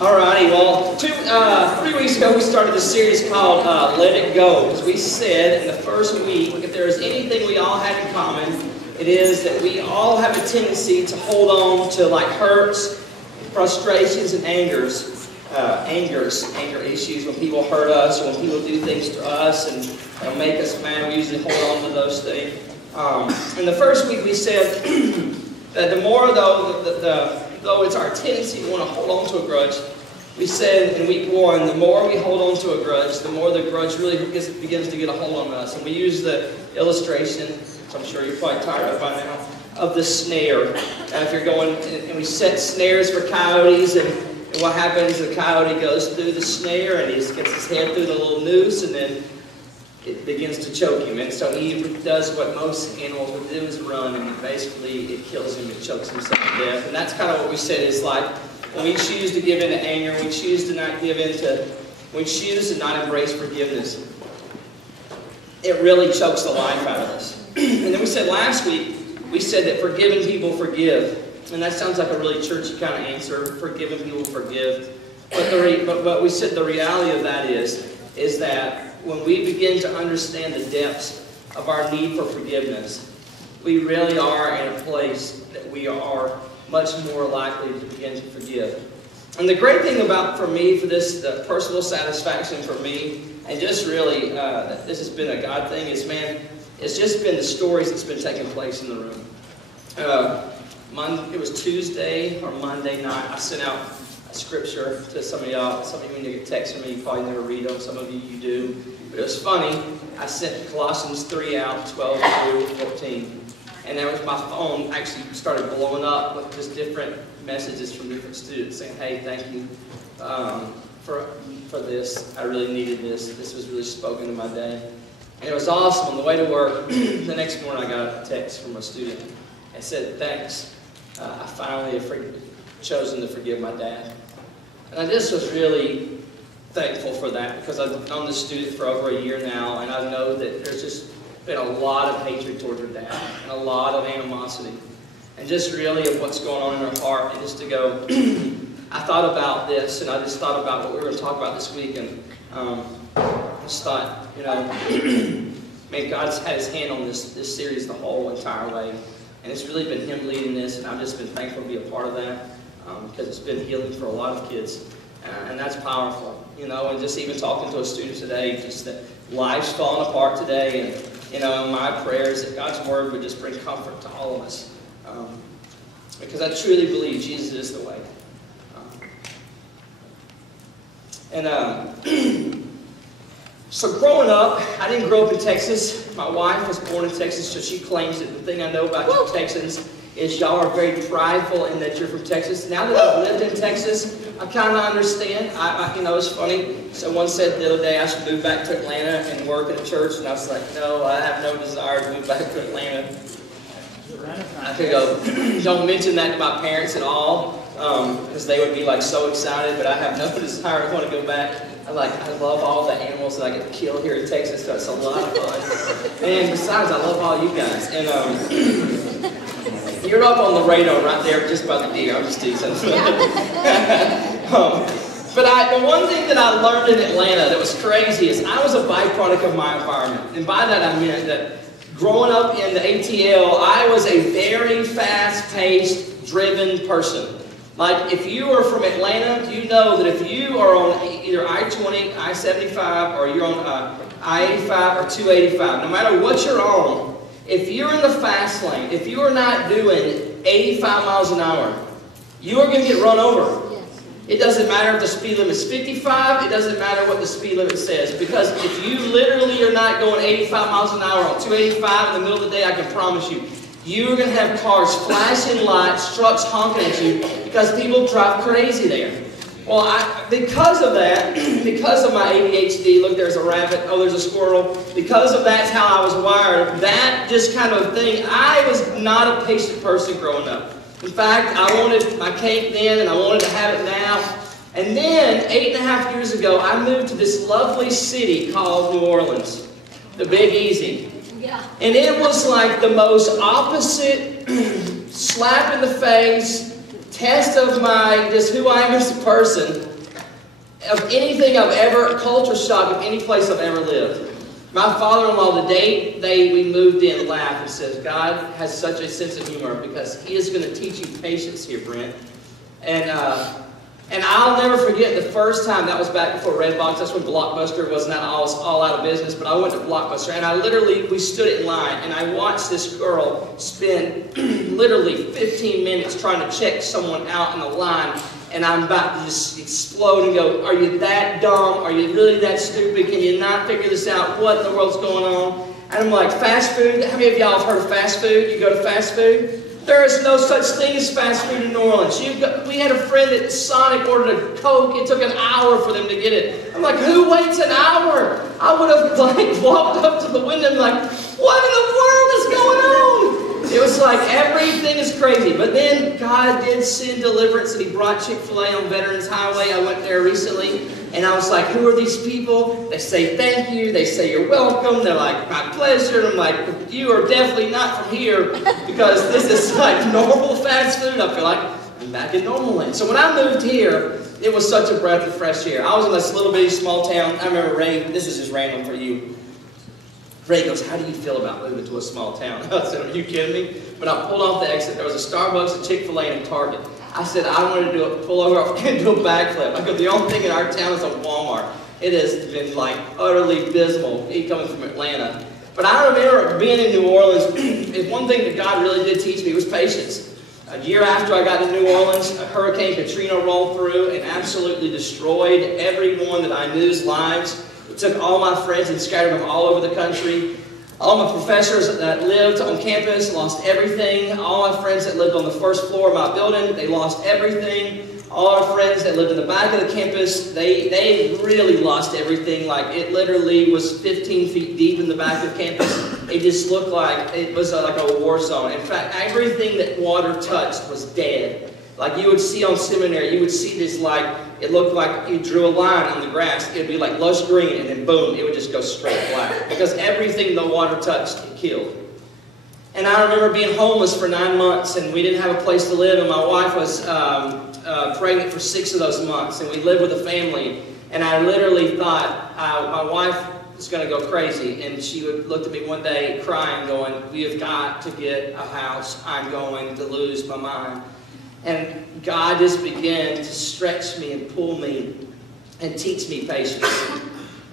Alrighty, well, 3 weeks ago we started a series called Let It Go. As we said in the first week, if there is anything we all have in common, it is that we all have a tendency to hold on to like hurts, frustrations, and anger issues when people hurt us or when people do things to us and make us mad. We usually hold on to those things. In the first week we said that the more though it's our tendency to want to hold on to a grudge, we said in week 1, the more we hold on to a grudge, the more the grudge really begins to get a hold on us. And we use the illustration, which I'm sure you're probably tired of by now, of the snare. If you're going, and we set snares for coyotes, and what happens, the coyote goes through the snare and he gets his head through the little noose, and then it begins to choke him. And so he does what most animals would do, is run, and basically it kills him, it chokes himself to death. And that's kind of what we said is like, when we choose to give in to anger, we choose to not give in to, we choose to not embrace forgiveness, it really chokes the life out of us. And then we said last week, we said that forgiving people forgive. And that sounds like a really churchy kind of answer, forgiving people forgive. But we said the reality of that is that when we begin to understand the depths of our need for forgiveness, we really are in a place that we are much more likely to begin to forgive. And the great thing about, for me, for this, the personal satisfaction for me, and just really, this has been a God thing, is, man, it's just been the stories that's been taking place in the room. It was Tuesday or Monday night, I sent out a scripture to some of y'all. Some of you, when you get texts from me, you probably never read them. Some of you do. But it was funny. I sent Colossians 3 out, 12 through 14. And there was, my phone actually started blowing up with just different messages from different students saying, hey, thank you for this. I really needed this. This was really spoken to my day. And it was awesome. On the way to work, the next morning I got a text from a student. It said, thanks. I finally have chosen to forgive my dad. And I just was really thankful for that, because I've known this student for over a year now, and I know that there's just been a lot of hatred toward her dad, and a lot of animosity, and just really of what's going on in her heart. And just to go, I thought about this, and I just thought about what we were going to talk about this week, and just thought, you know, man, God's had His hand on this series the whole entire way. And it's really been Him leading this, and I've just been thankful to be a part of that, because it's been healing for a lot of kids. And that's powerful, you know, and just even talking to a student today, just that life's falling apart today, and, you know, my prayer is that God's Word would just bring comfort to all of us. Because I truly believe Jesus is the way. So growing up, I didn't grow up in Texas. My wife was born in Texas, so she claims that the thing I know about you Texans is y'all are very prideful in that you're from Texas. Now that I've lived in Texas, I kind of understand. You know, it's funny. Someone said the other day I should move back to Atlanta and work at a church, and I was like, no, I have no desire to move back to Atlanta. I could go, don't mention that to my parents at all, because they would be like so excited, but I have no desire to want to go back. I love all the animals that I get to kill here in Texas, so it's a lot of fun. And besides, I love all you guys. And you're up on the radar right there just by the deer. I'm just teasing. But the one thing that I learned in Atlanta that was crazy is I was a byproduct of my environment. And by that I meant that growing up in the ATL, I was a very fast-paced, driven person. Like, if you are from Atlanta, you know that if you are on either I-20, I-75, or you're on I-85 or 285, no matter what you're on, if you're in the fast lane, if you are not doing 85 miles an hour, you are going to get run over. Yes. It doesn't matter if the speed limit is 55, it doesn't matter what the speed limit says, because if you literally are not going 85 miles an hour on 285 in the middle of the day, I can promise you, you're going to have cars flashing lights, trucks honking at you, because people drive crazy there. Well, because of that, because of my ADHD, look, there's a rabbit, oh, there's a squirrel, because of that's how I was wired, that just kind of thing, I was not a patient person growing up. In fact, I wanted my cake then, and I wanted to have it now. And then, 8.5 years ago, I moved to this lovely city called New Orleans, the Big Easy. Yeah. And it was like the most opposite slap in the face test of just who I am as a person. of anything I've ever, culture shock of any place I've ever lived. My father-in-law, the day we moved in, laughed and says, God has such a sense of humor because he is going to teach you patience here, Brent. And I'll never forget the first time, that was back before Redbox, that's when Blockbuster was not all out of business, but I went to Blockbuster and we stood in line and I watched this girl spend literally 15 minutes trying to check someone out in the line, and I'm about to just explode and go, are you that dumb? Are you really that stupid? Can you not figure this out? What in the world's going on? And I'm like, fast food? How many of y'all have heard of fast food? You go to fast food? There is no such thing as fast food in New Orleans. We had a friend at Sonic ordered a Coke. It took an hour for them to get it. I'm like, who waits an hour? I would have walked up to the window and like, what in the world is going on? It was like everything is crazy. But then God did send deliverance and he brought Chick-fil-A on Veterans Highway. I went there recently and I was like, who are these people? They say thank you. They say you're welcome. They're like, my pleasure. And I'm like, you are definitely not from here because this is like normal fast food. I feel like I'm back in normal land. So when I moved here, it was such a breath of fresh air. I was in this little bitty small town. I remember Ray, this is just random for you. Ray goes, how do you feel about moving to a small town? I said, are you kidding me? When I pulled off the exit, there was a Starbucks, a Chick-fil-A, and a Target. I said, I wanted to pull over and do a backflip. I go, the only thing in our town is a Walmart. It has been like utterly abysmal, me coming from Atlanta. But I remember being in New Orleans, one thing that God really did teach me was patience. A year after I got to New Orleans, Hurricane Katrina rolled through and absolutely destroyed everyone that I knew's lives. It took all my friends and scattered them all over the country. All my professors that lived on campus lost everything. All my friends that lived on the first floor of my building, they lost everything. All our friends that lived in the back of the campus, they really lost everything. Like it literally was 15 feet deep in the back of campus. It just looked like it was like a war zone. In fact, everything that water touched was dead. Like you would see on Seminary, you would see this like, it looked like you drew a line on the grass. It would be like lush green and then boom, it would just go straight black. Because everything the water touched, it killed. And I remember being homeless for 9 months and we didn't have a place to live and my wife was pregnant for 6 of those months and we lived with a family. And I literally thought my wife was going to go crazy and she would look at me one day crying going, we have got to get a house. I'm going to lose my mind. And God just began to stretch me and pull me and teach me patience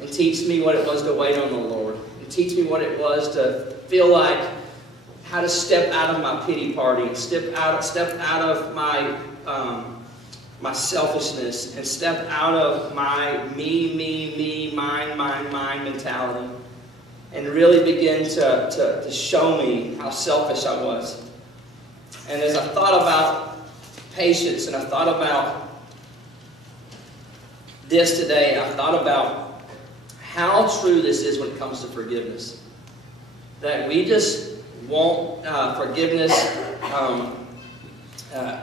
and teach me what it was to wait on the Lord and teach me what it was to feel like how to step out of my pity party and step out of my my selfishness and step out of my me, mine mentality and really begin to show me how selfish I was. And as I thought about patience, and I thought about this today, I thought about how true this is when it comes to forgiveness. That we just want forgiveness,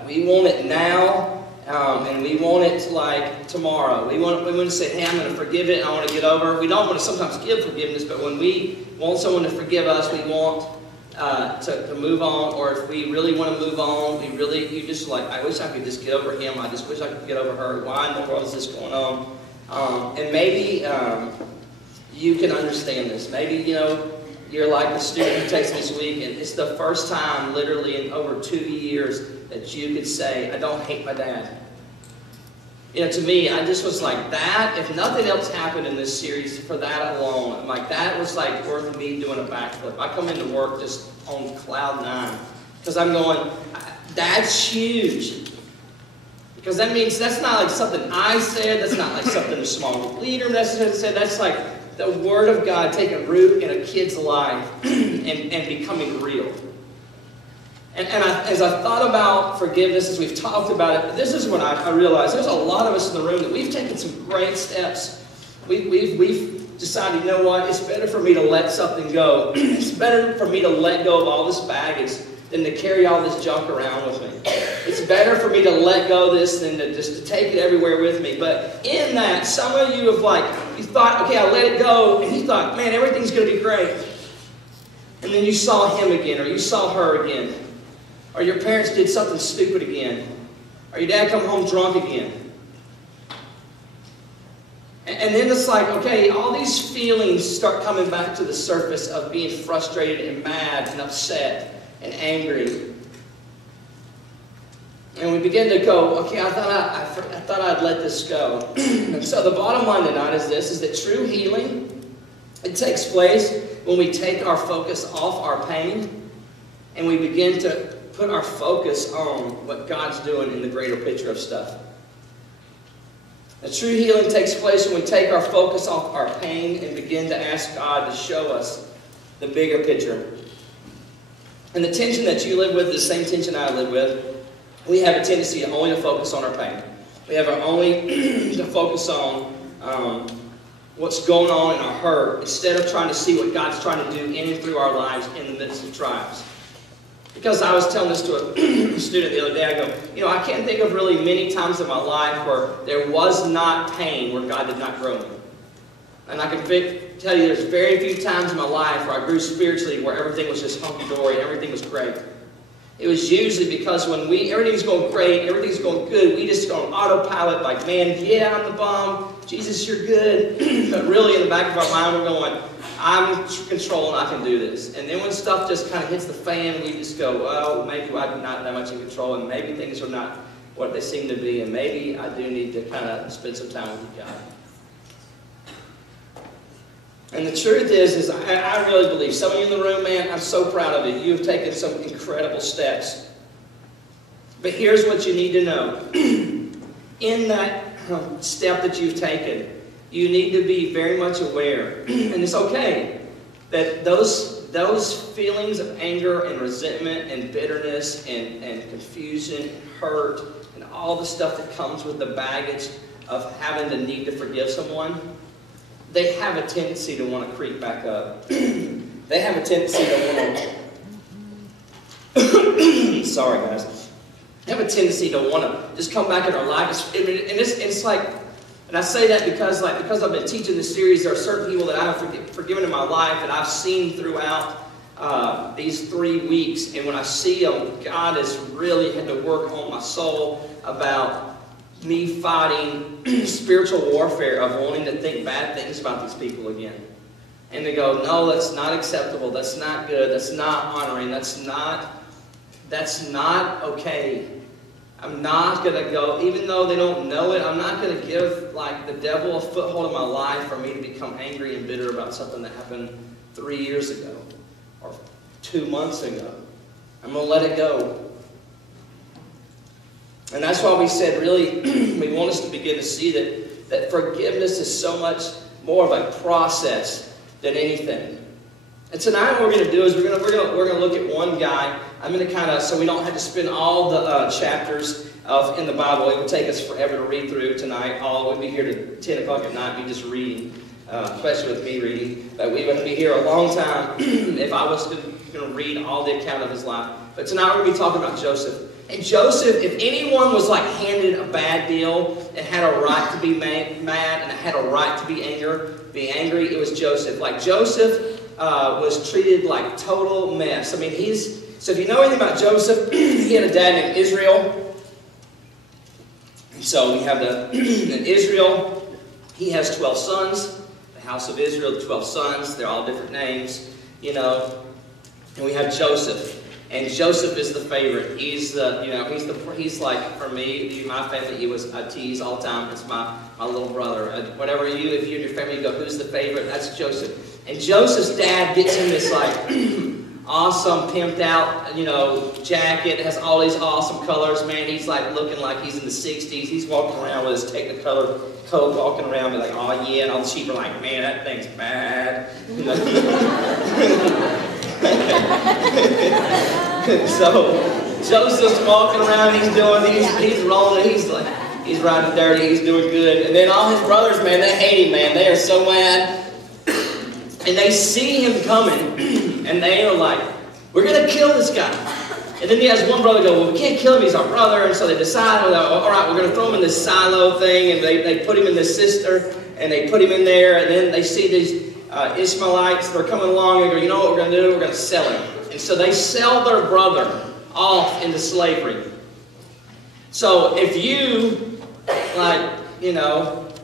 we want it now, and we want it like tomorrow. We want to say, hey, I'm going to forgive it, and I want to get over. We don't want to sometimes give forgiveness, but when we want someone to forgive us, we want to move on, or if we really want to move on, you just like, I wish I could just get over him, I just wish I could get over her, why in the world is this going on? And maybe you can understand this. Maybe, you're like the student who takes this week, and it's the first time, literally in over 2 years, that you could say, I don't hate my dad. To me, I just was like, that, if nothing else happened in this series, for that alone, I'm like, that was like worth me doing a backflip. I come into work just on cloud 9. Because I'm going, that's huge. Because that means that's not like something I said, that's not like something a small leader said, that's like the Word of God taking root in a kid's life and becoming real. And as I thought about forgiveness, as we've talked about it, this is when I realized there's a lot of us in the room that we've taken some great steps. We've decided, you know what, it's better for me to let something go. It's better for me to let go of all this baggage than to carry all this junk around with me. It's better for me to let go of this than to just to take it everywhere with me. But in that, some of you have you thought, okay, I'll let it go, and you thought, man, everything's going to be great. And then you saw him again, or you saw her again. Or your parents did something stupid again. Or your dad come home drunk again. And then it's like, okay, all these feelings start coming back to the surface of being frustrated and mad and upset and angry. And we begin to go, okay, I thought I'd let this go. And so the bottom line tonight is this, is that true healing, it takes place when we take our focus off our pain and we begin to put our focus on what God's doing in the greater picture of stuff. The true healing takes place when we take our focus off our pain and begin to ask God to show us the bigger picture. And the tension that you live with is the same tension I live with. We have a tendency only to focus on our pain. We have only to focus on what's going on in our hurt instead of trying to see what God's trying to do in and through our lives in the midst of trials. Because I was telling this to a student the other day, I go, I can't think of really many times in my life where there was not pain where God did not grow me. And I can tell you there's very few times in my life where I grew spiritually where everything was just hunky-dory, everything was great. It was usually because when everything's going great, everything's going good, we just go on autopilot like, man, yeah, I'm the bomb. Jesus, you're good. But really in the back of our mind, we're going, I'm in control and I can do this. And then when stuff just kind of hits the fan, we just go, well, maybe I'm not that much in control and maybe things are not what they seem to be and maybe I do need to kind of spend some time with God. And the truth is I really believe, some of you in the room, man, I'm so proud of you. You've taken some incredible steps. But here's what you need to know. In that step that you've taken, you need to be very much aware, and it's okay, that those feelings of anger and resentment and bitterness and confusion and hurt and all the stuff that comes with the baggage of having the need to forgive someone, they have a tendency to want to creep back up. They have a tendency to want to... Sorry, guys. They have a tendency to want to just come back in our life. It's like... And I say that because I've been teaching this series, there are certain people that I have forgiven in my life that I've seen throughout these 3 weeks. And when I see them, God has really had to work on my soul about me fighting spiritual warfare of wanting to think bad things about these people again. And to go, no, that's not acceptable. That's not good. That's not honoring. That's not okay. I'm not going to go, even though they don't know it, I'm not going to give like the devil a foothold in my life for me to become angry and bitter about something that happened 3 years ago or 2 months ago. I'm going to let it go. And that's why we said, really, we want us to begin to see that forgiveness is so much more of a process than anything. And tonight what we're going to do is we're going to look at one guy. I'm going to kind of, so we don't have to spend all the chapters in the Bible. It would take us forever to read through tonight. We'd be here to 10 o'clock at night, be just reading, especially with me reading. But we would be here a long time if I was going to read all the account of his life. But tonight we're going to be talking about Joseph. And Joseph, if anyone was like handed a bad deal and had a right to be mad and had a right to be angry, it was Joseph. Like Joseph was treated like total mess. I mean, so if you know anything about Joseph, he had a dad named Israel. So we have in Israel, he has 12 sons. The house of Israel, the 12 sons, they're all different names, And we have Joseph. And Joseph is the favorite. He's like, for me, my family, he was a tease all the time. It's my little brother. Whatever if you and your family go, who's the favorite? That's Joseph. And Joseph's dad gets him this like awesome pimped out, jacket. It has all these awesome colors. Man, he's like looking like he's in the 60s. He's walking around with his Technicolor coat, walking around and like, oh yeah. And all the sheep are like, man, that thing's bad. So Joseph's walking around, he's rolling, he's riding dirty, he's doing good. And then all his brothers, man, they hate him, man. They are so mad. And they see him coming, and they are like, we're going to kill this guy. And then he has one brother go, well, we can't kill him, he's our brother. And so they decide, all right, we're going to throw him in this silo thing. And they put him in this cistern, and they put him in there. And then they see these Ishmaelites that are coming along and go, you know what we're going to do? We're going to sell him. And so they sell their brother off into slavery. So if you,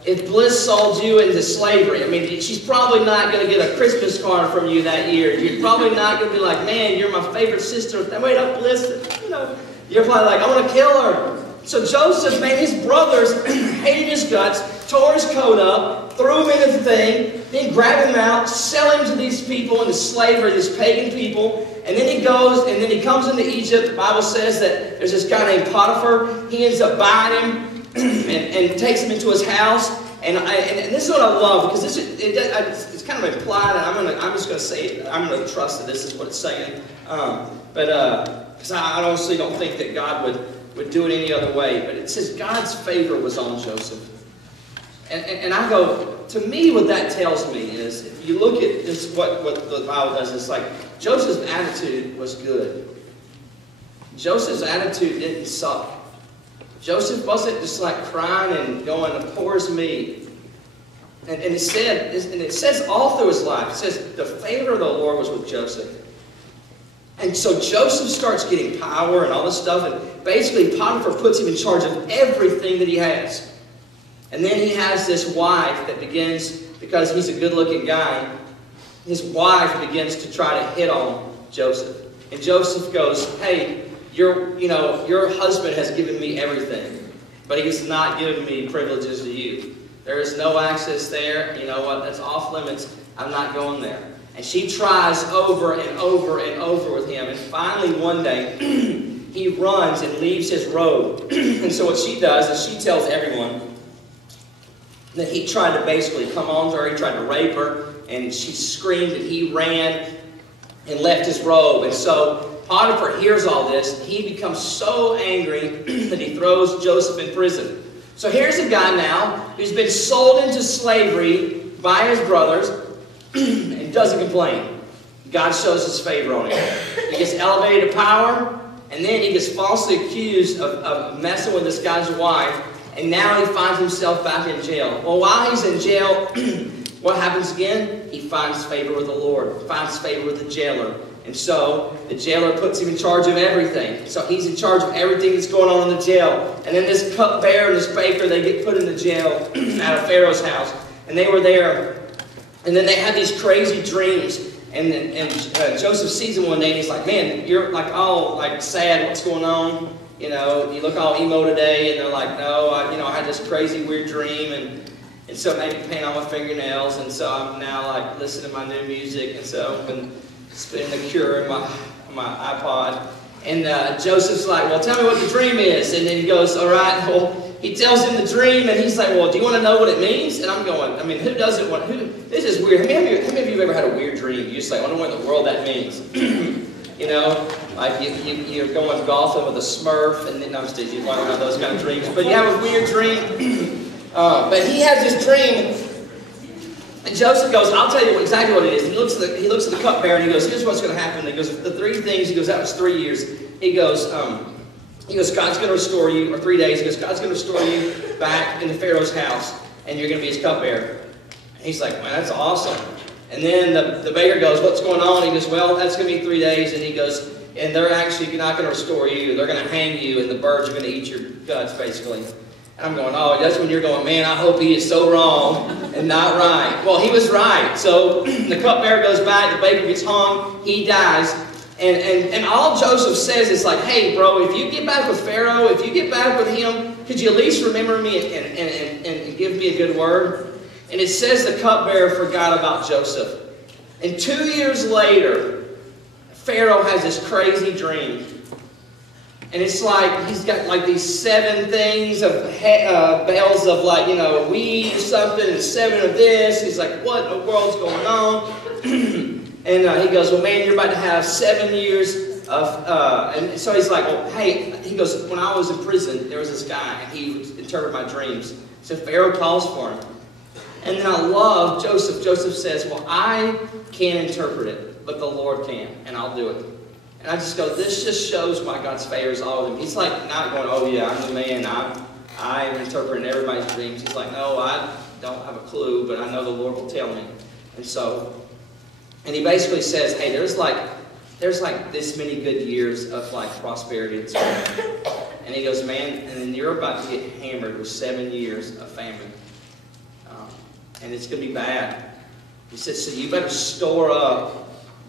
if Bliss sold you into slavery, I mean, she's probably not going to get a Christmas card from you that year. You're probably not going to be like, man, you're my favorite sister. Wait up, Bliss. You know, you're probably like, I want to kill her. So Joseph, man, his brothers hated his guts, tore his coat up, threw him into the thing, then grabbed him out, sell him to these people into slavery, these pagan people. And then he goes, and then he comes into Egypt. The Bible says that there's this guy named Potiphar. He ends up buying him and takes him into his house. And this is what I love, because it's kind of implied, and I'm just going to say it. I'm going to trust that this is what it's saying. Because I honestly don't think that God would do it any other way. But it says God's favor was on Joseph. And I go, to me, what that tells me is, if you look at this, what the Bible does, it's like Joseph's attitude was good. Joseph's attitude didn't suck. Joseph wasn't just like crying and going, poor is me. And it says all through his life, it says the favor of the Lord was with Joseph. And so Joseph starts getting power and all this stuff, and basically Potiphar puts him in charge of everything that he has. And then he has this wife that begins, because he's a good-looking guy, his wife begins to try to hit on Joseph. And Joseph goes, hey, your husband has given me everything, but he has not given me privileges to you. There is no access there. You know what? That's off limits. I'm not going there. And she tries over and over and over with him. And finally one day, he runs and leaves his robe. And so what she does is she tells everyone that he tried to basically come on to her. He tried to rape her. And she screamed, and he ran and left his robe. And so Potiphar hears all this. He becomes so angry that he throws Joseph in prison. So here's a guy now who's been sold into slavery by his brothers and doesn't complain. God shows his favor on him. He gets elevated to power, and then he gets falsely accused of messing with this guy's wife, and now he finds himself back in jail. Well, while he's in jail, what happens again? He finds favor with the Lord, finds favor with the jailer. And so the jailer puts him in charge of everything. So he's in charge of everything that's going on in the jail. And then this cupbearer and this baker, they get put in the jail out of Pharaoh's house. And they were there. And then they had these crazy dreams. And Joseph sees them one day and he's like, man, you're like all like sad. What's going on? You know, you look all emo today. And they're like, no, I had this crazy weird dream. And so it made me paint on my fingernails. And so I'm now like listening to my new music. And so I've been spinning the Cure in my iPod. And Joseph's like, well, tell me what the dream is. And then he goes, all right. Well, he tells him the dream, and he's like, well, do you want to know what it means? And I'm going, I mean, who doesn't want, this is weird. How many of you have ever had a weird dream? You just like, I wonder what in the world that means. You know, like you're going golfing with a Smurf, and then, I'm just teasing you, I don't have those kind of dreams. But you have a weird dream. But he has this dream. And Joseph goes, I'll tell you exactly what it is. He looks at the cupbearer and he goes, here's what's going to happen. He goes, the 3 things, he goes, that was 3 years. He goes, God's going to restore you, or 3 days. He goes, God's going to restore you back into Pharaoh's house, and you're going to be his cupbearer. And he's like, man, that's awesome. And then the baker goes, what's going on? He goes, well, that's going to be 3 days. And he goes, and they're actually not going to restore you. They're going to hang you, and the birds are going to eat your guts, basically. I'm going, oh, that's when you're going, man, I hope he is so wrong and not right. Well, he was right. So the cupbearer goes back, the baker gets hung, he dies. And all Joseph says is like, hey, bro, if you get back with Pharaoh, if you get back with him, could you at least remember me and give me a good word? And it says the cupbearer forgot about Joseph. And 2 years later, Pharaoh has this crazy dream. And it's like he's got like these 7 things of bales of like, weed or something, and 7 of this. He's like, what in the world's going on? And he goes, well, man, you're about to have 7 years of, and so he's like, well, hey, he goes, when I was in prison, there was this guy, and he would interpret my dreams. So Pharaoh calls for him. And then I love Joseph. Joseph says, well, I can't interpret it, but the Lord can, and I'll do it. And I just go, this just shows why God's favor is all of him. He's like not going, oh yeah, I'm the man. I'm interpreting everybody's dreams. He's like, no, I don't have a clue, but I know the Lord will tell me. And so, and he basically says, hey, there's like this many good years of like prosperity and stuff. And he goes, man, and then you're about to get hammered with 7 years of famine. and it's going to be bad. He says, so you better store up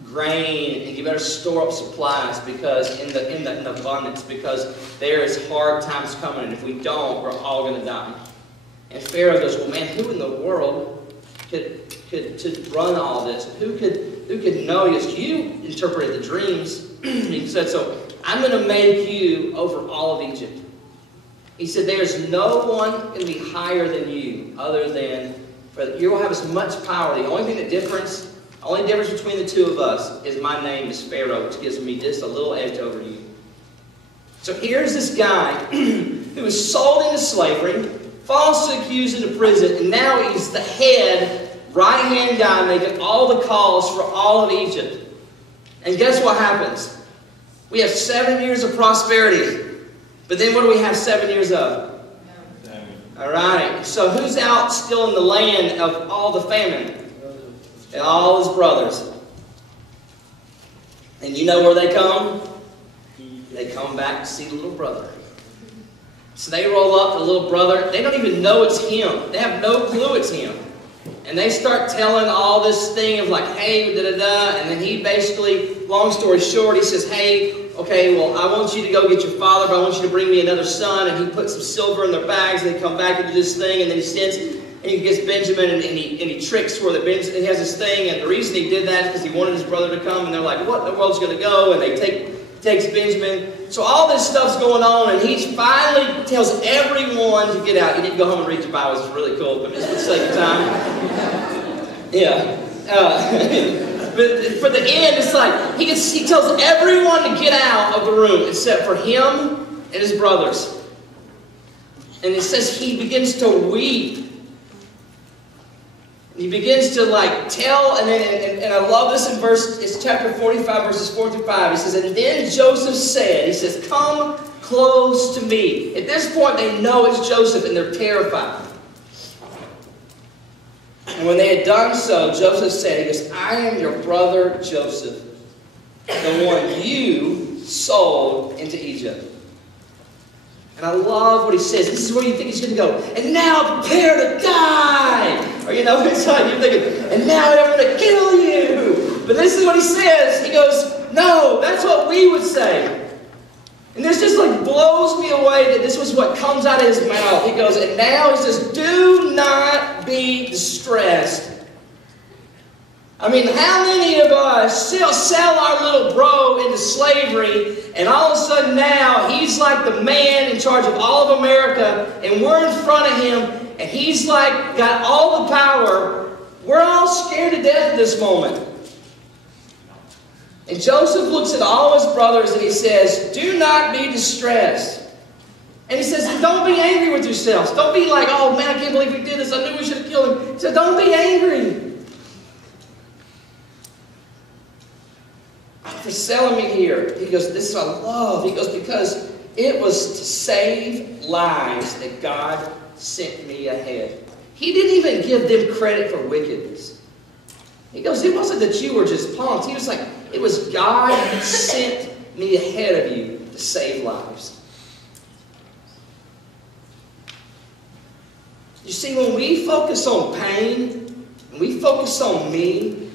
grain, and you better store up supplies because in abundance, because there is hard times coming, and if we don't, we're all going to die. And Pharaoh goes, well, man, who in the world could run all this? Who could know? Yes, you interpreted the dreams. He said, so I'm going to make you over all of Egypt. He said, there's no one going to be higher than you other than, you will have as much power. The only difference between the two of us is my name is Pharaoh, which gives me just a little edge over you. So here's this guy who was sold into slavery, falsely accused into prison, and now he's the head, right-hand guy making all the calls for all of Egypt. And guess what happens? We have 7 years of prosperity. But then what do we have 7 years of? All right. So who's out still in the land of all the famine? And all his brothers. And you know where they come? They come back to see the little brother. So they roll up the little brother. They don't even know it's him. They have no clue it's him. And they start telling all this thing of like, hey, da-da-da. And then he basically, long story short, he says, hey, okay, well, I want you to go get your father, but I want you to bring me another son. And he puts some silver in their bags, and they come back into this thing, and then he sends, and he gets Benjamin, and he tricks where he has this thing. And the reason he did that is because he wanted his brother to come, and they're like, what in the world's going to go? And they takes Benjamin. So all this stuff's going on, and he finally tells everyone to get out. You need to go home and read your Bibles. It's really cool, but just for the sake of time. Yeah. But for the end, it's like he tells everyone to get out of the room except for him and his brothers. And it says he begins to weep. He begins to like tell, and I love this in it's chapter 45, verses 4 through 5. He says, and then Joseph said, he says, come close to me. At this point, they know it's Joseph, and they're terrified. And when they had done so, Joseph said, he goes, I am your brother Joseph, the one you sold into Egypt. And I love what he says. This is where you think he's going to go. And now prepare to die. Or it's like you're thinking, and now I'm going to kill you. But this is what he says. He goes, no, that's what we would say. And this just like blows me away that this was what comes out of his mouth. He goes, and now he says, do not be distressed. I mean, how many of us sell our little bro into slavery, and all of a sudden now he's like the man in charge of all of America, and we're in front of him, and he's like got all the power. We're all scared to death at this moment. And Joseph looks at all his brothers and he says, do not be distressed. And he says, don't be angry with yourselves. Don't be like, oh man, I can't believe we did this. I knew we should have killed him. He said, don't be angry for selling me here. He goes, this is what I love. He goes, because it was to save lives that God sent me ahead. He didn't even give them credit for wickedness. He goes, it wasn't that you were just punks. He was like, it was God who sent me ahead of you to save lives. You see, when we focus on pain, when we focus on me,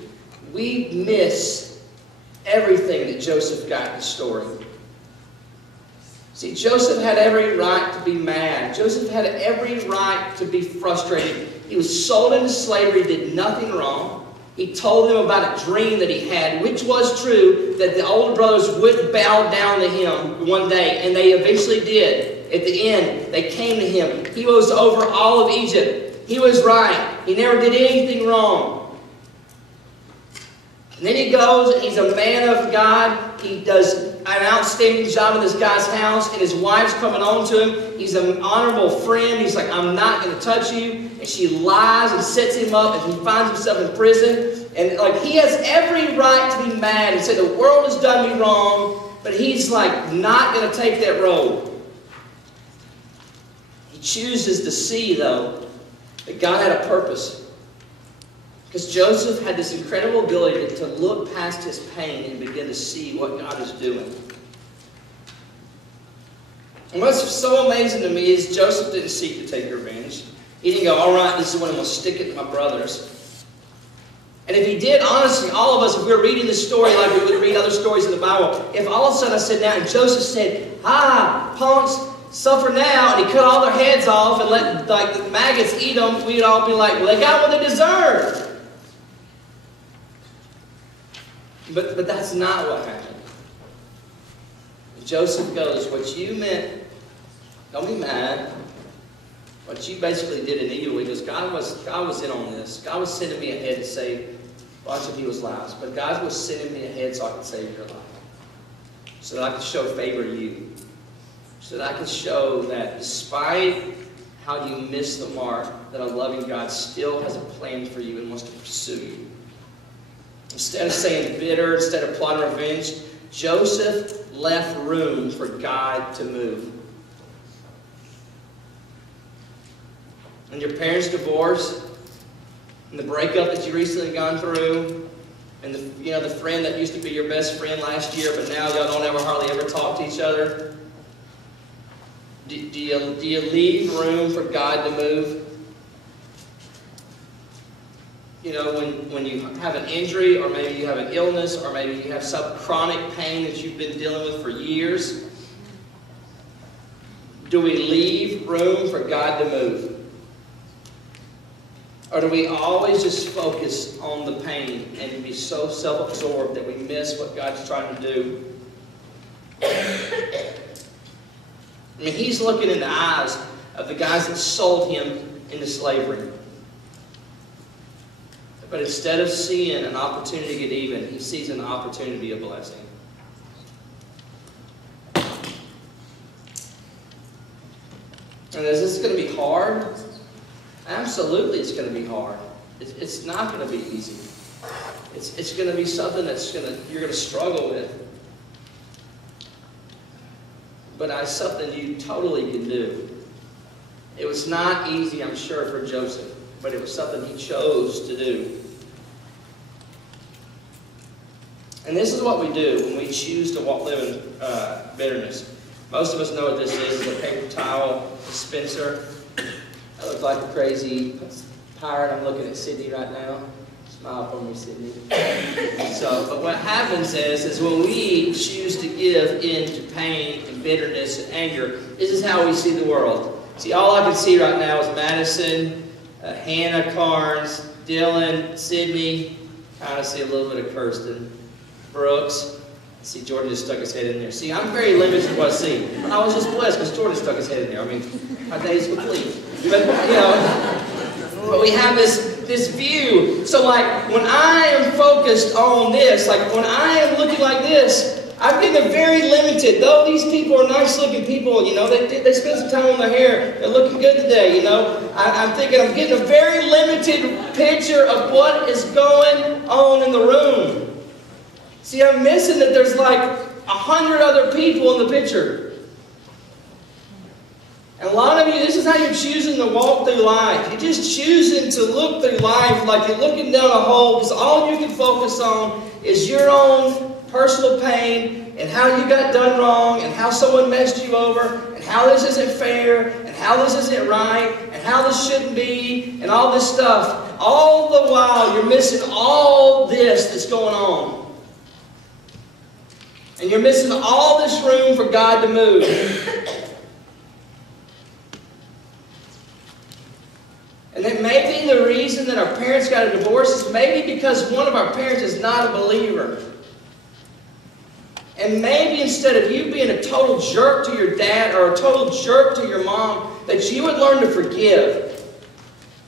we miss everything that Joseph got in the story. See, Joseph had every right to be mad. Joseph had every right to be frustrated. He was sold into slavery, did nothing wrong. He told them about a dream that he had, which was true, that the older brothers would bow down to him one day, and they eventually did. At the end, they came to him. He was over all of Egypt. He was right. He never did anything wrong. And then he goes, and he's a man of God. He does an outstanding job in this guy's house, and his wife's coming on to him. He's an honorable friend. He's like, I'm not going to touch you. And she lies and sets him up, and he finds himself in prison. And like he has every right to be mad and say, the world has done me wrong, but he's like not going to take that road. He chooses to see, though, that God had a purpose. Because Joseph had this incredible ability to look past his pain and begin to see what God is doing. And what's so amazing to me is Joseph didn't seek to take revenge. He didn't go, all right, this is when I'm going to stick it to my brothers. And if he did, honestly, all of us, if we were reading this story like we would read other stories in the Bible, if all of a sudden I said down and Joseph said, punks, suffer now, and he cut all their heads off and let like the maggots eat them, we'd all be like, well, they got what they deserve. But that's not what happened. Joseph goes, what you meant, don't be mad. What you basically did in evil, he goes, God was in on this. God was sending me ahead to save a bunch of people's lives. But God was sending me ahead so I could save your life. So that I could show favor to you. So that I could show that despite how you miss the mark, that a loving God still has a plan for you and wants to pursue you. Instead of staying bitter, instead of plotting revenge, Joseph left room for God to move. And your parents' divorce, and the breakup that you recently gone through, and the friend that used to be your best friend last year, but now y'all don't ever hardly ever talk to each other. Do you leave room for God to move? You know, when you have an injury, or maybe you have an illness, or maybe you have some chronic pain that you've been dealing with for years, do we leave room for God to move? Or do we always just focus on the pain and be so self-absorbed that we miss what God's trying to do? I mean, he's looking in the eyes of the guys that sold him into slavery. But instead of seeing an opportunity to get even, he sees an opportunity to be a blessing. And is this going to be hard? Absolutely, it's going to be hard. It's not going to be easy. It's going to be something you're going to struggle with. But it's something you totally can do. It was not easy, I'm sure, for Joseph, but it was something he chose to do. And this is what we do when we choose to live in bitterness. Most of us know what this is. It's a paper towel dispenser. I look like a crazy pirate. I'm looking at Sydney right now. Smile for me, Sydney. But what happens is when we choose to give in to pain and bitterness and anger, this is how we see the world. See, all I can see right now is Madison, Hannah Carnes, Dylan, Sydney. Kind of see a little bit of Kirsten, Brooks. See, Jordan just stuck his head in there. See, I'm very limited in what I see. I was just blessed because Jordan stuck his head in there. I mean, my day's complete. But we have this view. So like when I am focused on this, like when I am looking like this, I'm getting a very limited. Though these people are nice looking people, they spend some time on their hair. They're looking good today, I'm thinking I'm getting a very limited picture of what is going on in the room. See, I'm missing that there's like 100 other people in the picture. And a lot of you, this is how you're choosing to walk through life. You're just choosing to look through life like you're looking down a hole because all you can focus on is your own personal pain and how you got done wrong and how someone messed you over and how this isn't fair and how this isn't right and how this shouldn't be and all this stuff. All the while, you're missing all this that's going on. And you're missing all this room for God to move. And then maybe the reason that our parents got a divorce is maybe because one of our parents is not a believer. And maybe instead of you being a total jerk to your dad or a total jerk to your mom, that you would learn to forgive.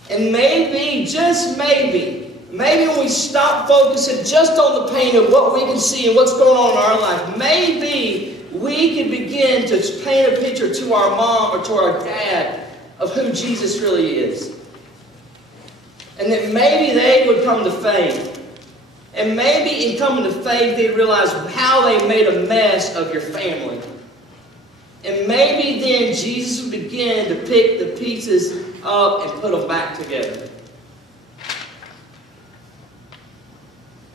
And maybe, just maybe when we stop focusing just on the pain of what we can see and what's going on in our life, maybe we can begin to paint a picture to our mom or to our dad of who Jesus really is. And that maybe they would come to faith. And maybe in coming to faith, they'd realize how they made a mess of your family. And maybe then Jesus would begin to pick the pieces up and put them back together.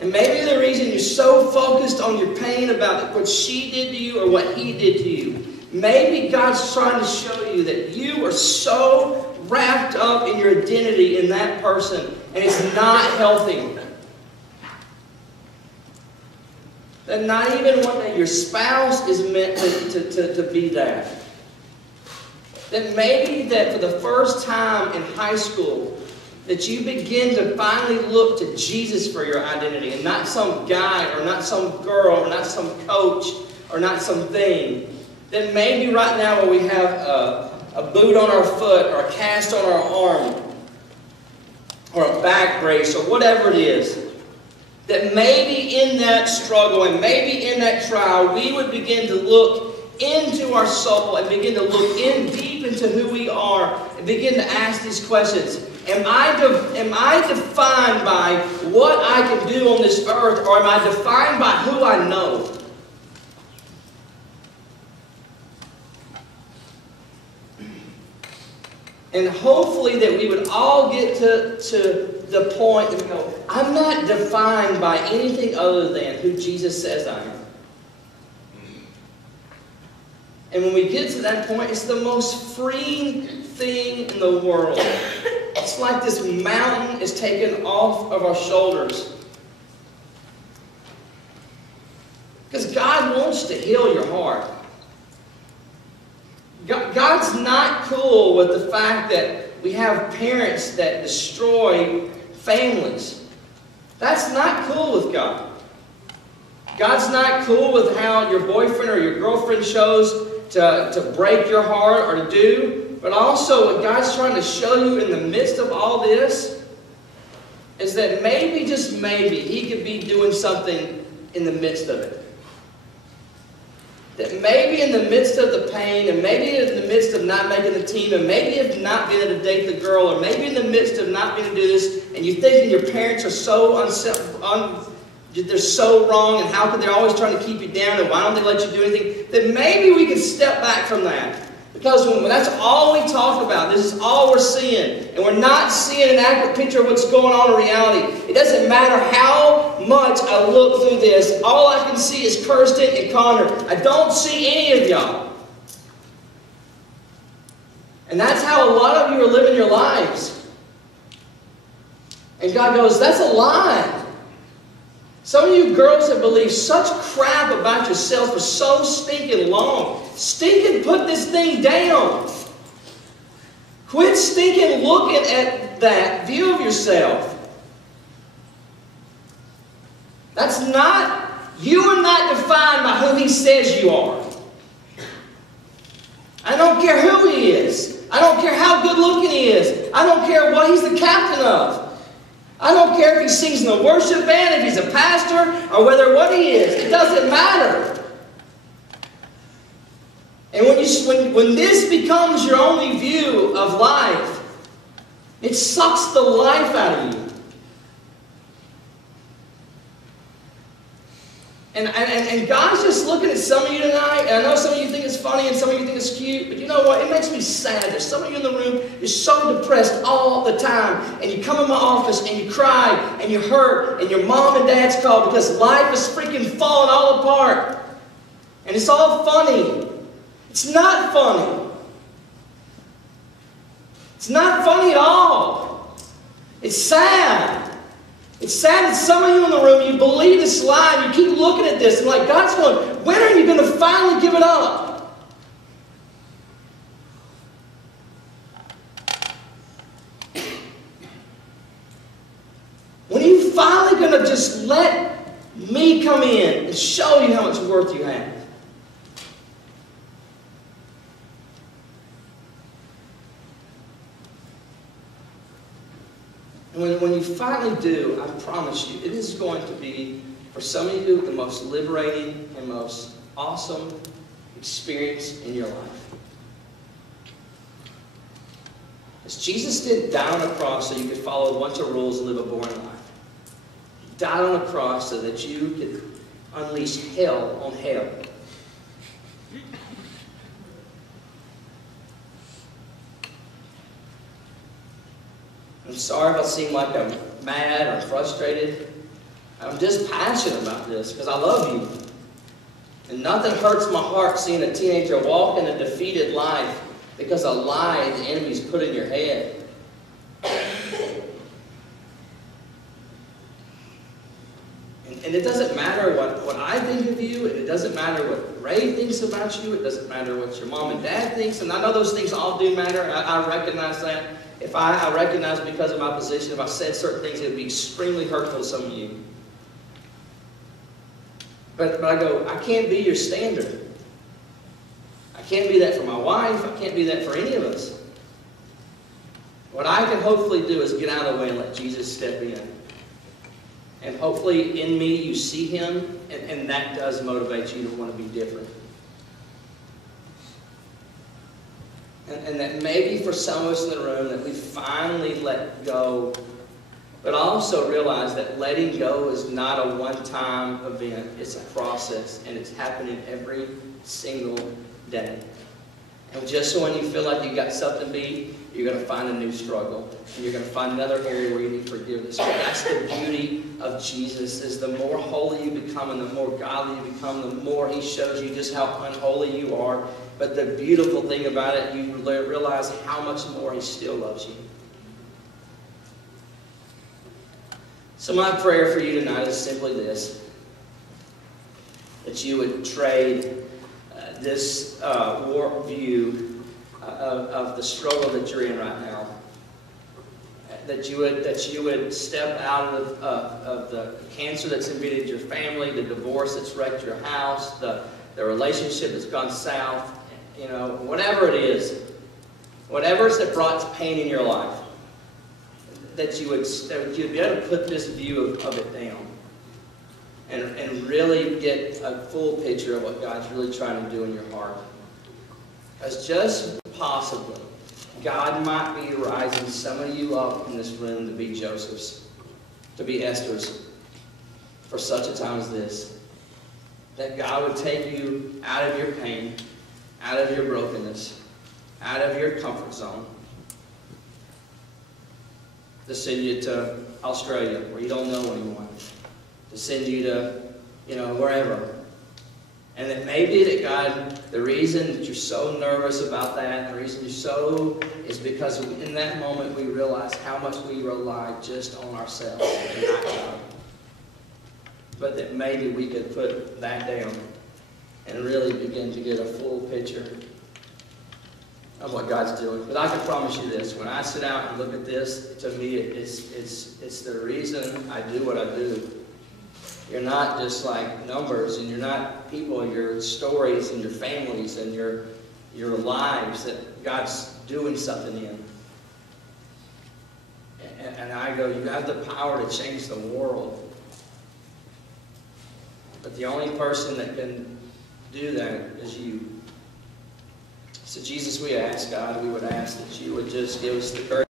And maybe the reason you're so focused on your pain about what she did to you or what he did to you, maybe God's trying to show you that you are so wrapped up in your identity in that person, and it's not healthy. That not even one day your spouse is meant to be that. That maybe that for the first time in high school, that you begin to finally look to Jesus for your identity, and not some guy, or not some girl, or not some coach, or not something. That maybe right now when we have a boot on our foot, or a cast on our arm, or a back brace, or whatever it is, that maybe in that struggle and maybe in that trial, we would begin to look into our soul and begin to look in deep into who we are and begin to ask these questions. Am I defined by what I can do on this earth, or am I defined by who I know? And hopefully that we would all get to the point that we go, I'm not defined by anything other than who Jesus says I am. And when we get to that point, it's the most freeing thing in the world. It's like this mountain is taken off of our shoulders. Because God wants to heal your heart. God's not cool with the fact that we have parents that destroy families. That's not cool with God. God's not cool with how your boyfriend or your girlfriend chose to break your heart or to do. But also what God's trying to show you in the midst of all this is that maybe, just maybe, He could be doing something in the midst of it. That maybe in the midst of the pain, and maybe in the midst of not making the team, and maybe of not being able to date the girl, or maybe in the midst of not being able to do this, and you think your parents are so they're so wrong, and how could they're always trying to keep you down, and why don't they let you do anything? That maybe we can step back from that. Because when that's all we talk about, this is all we're seeing, and we're not seeing an accurate picture of what's going on in reality. It doesn't matter how much I look through this. All I can see is Kirsten and Connor. I don't see any of y'all. And that's how a lot of you are living your lives. And God goes, that's a lie. Some of you girls have believed such crap about yourself for so stinking long. Stinking put this thing down. Quit stinking looking at that view of yourself. That's not, you are not defined by who He says you are. I don't care who He is. I don't care how good looking He is. I don't care what He's the captain of. I don't care if He sings in the worship band, if He's a pastor, or whether what He is. It doesn't matter. And when this becomes your only view of life, it sucks the life out of you. And God's just looking at some of you tonight, and I know some of you think it's funny and some of you think it's cute, but you know what? It makes me sad. There's some of you in the room, you're so depressed all the time, and you come in my office and you cry and you hurt, and your mom and dad's called because life is freaking falling all apart. And it's all funny. It's not funny. It's not funny at all. It's sad. It's sad that some of you in the room, you believe this lie, and you keep looking at this, and like God's going, when are you going to finally give it up? When are you finally going to just let me come in and show you how much worth you have? And when you finally do, I promise you, it is going to be, for some of you, the most liberating and most awesome experience in your life. As Jesus did die on a cross so you could follow a bunch of rules and live a boring life. He died on a cross so that you could unleash hell on hell. I'm sorry if I seem like I'm mad or frustrated. I'm just passionate about this because I love you. And nothing hurts my heart seeing a teenager walk in a defeated life because a lie the enemy's put in your head. And it doesn't matter what I think of you, and it doesn't matter what Ray thinks about you, it doesn't matter what your mom and dad thinks, and I know those things all do matter. I recognize that. If I recognize because of my position, if I said certain things, it would be extremely hurtful to some of you. But I go, I can't be your standard. I can't be that for my wife. I can't be that for any of us. What I can hopefully do is get out of the way and let Jesus step in. And hopefully in me you see Him, and that does motivate you to want to be different. And that maybe for some of us in the room that we finally let go, but also realize that letting go is not a one-time event. It's a process, and it's happening every single day. And just when you feel like you got something beat, you're going to find a new struggle. And you're going to find another area where you need forgiveness. But that's the beauty of Jesus, is the more holy you become and the more godly you become, the more He shows you just how unholy you are. But the beautiful thing about it, you realize how much more He still loves you. So my prayer for you tonight is simply this: that you would trade this warped view of the struggle that you're in right now. That you would step out of the cancer that's invaded your family, the divorce that's wrecked your house, the relationship that's gone south, whatever it is, whatever's that brought pain in your life, that you'd be able to put this view of it down and really get a full picture of what God's really trying to do in your heart. Because just possibly, God might be rising some of you up in this room to be Josephs, to be Esthers, for such a time as this. That God would take you out of your pain, out of your brokenness, out of your comfort zone, to send you to Australia, where you don't know anyone, to send you to, wherever. And that maybe that God, the reason that you're so nervous about that, the reason is because in that moment we realize how much we rely just on ourselves and not God. But that maybe we could put that down and really begin to get a full picture of what God's doing. But I can promise you this: when I sit out and look at this, to me it's the reason I do what I do. You're not just like numbers, and you're not people, your stories and your families and your lives that God's doing something in. And I go, you have the power to change the world. But the only person that can do that is you. So Jesus, we ask, God, we would ask that you would just give us the courage